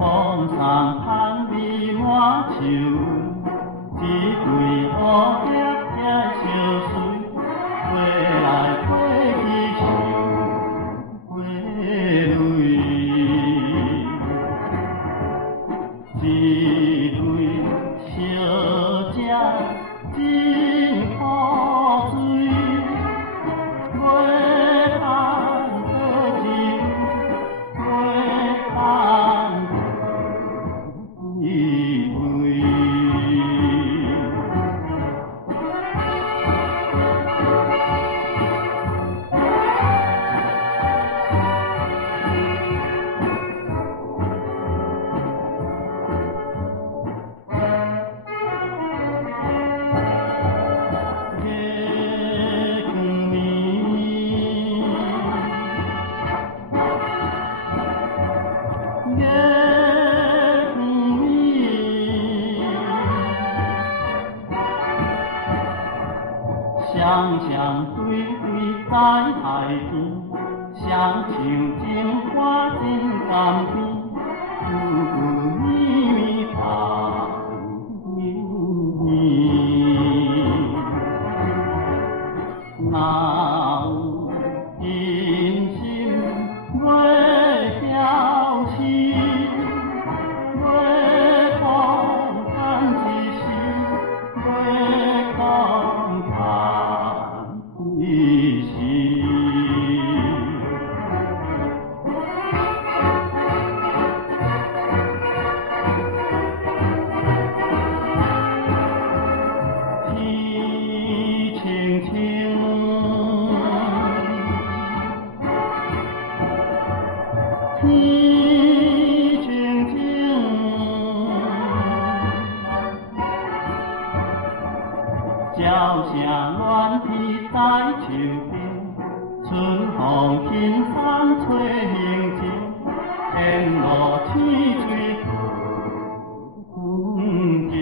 风霜盼你满树，一对乌叶在相随，过来过去想过泪，一对小姐真好水，月盼可一月盼。一回。月光暝，月光暝，双双对对在海边，双手情花真甘甜，久久绵绵盼绵绵。若有真心月飘逝，月光叹一时，月光叹一时。天青青，天青青，鸟声乱飞在树边，春风轻送吹行情，天路天水风景。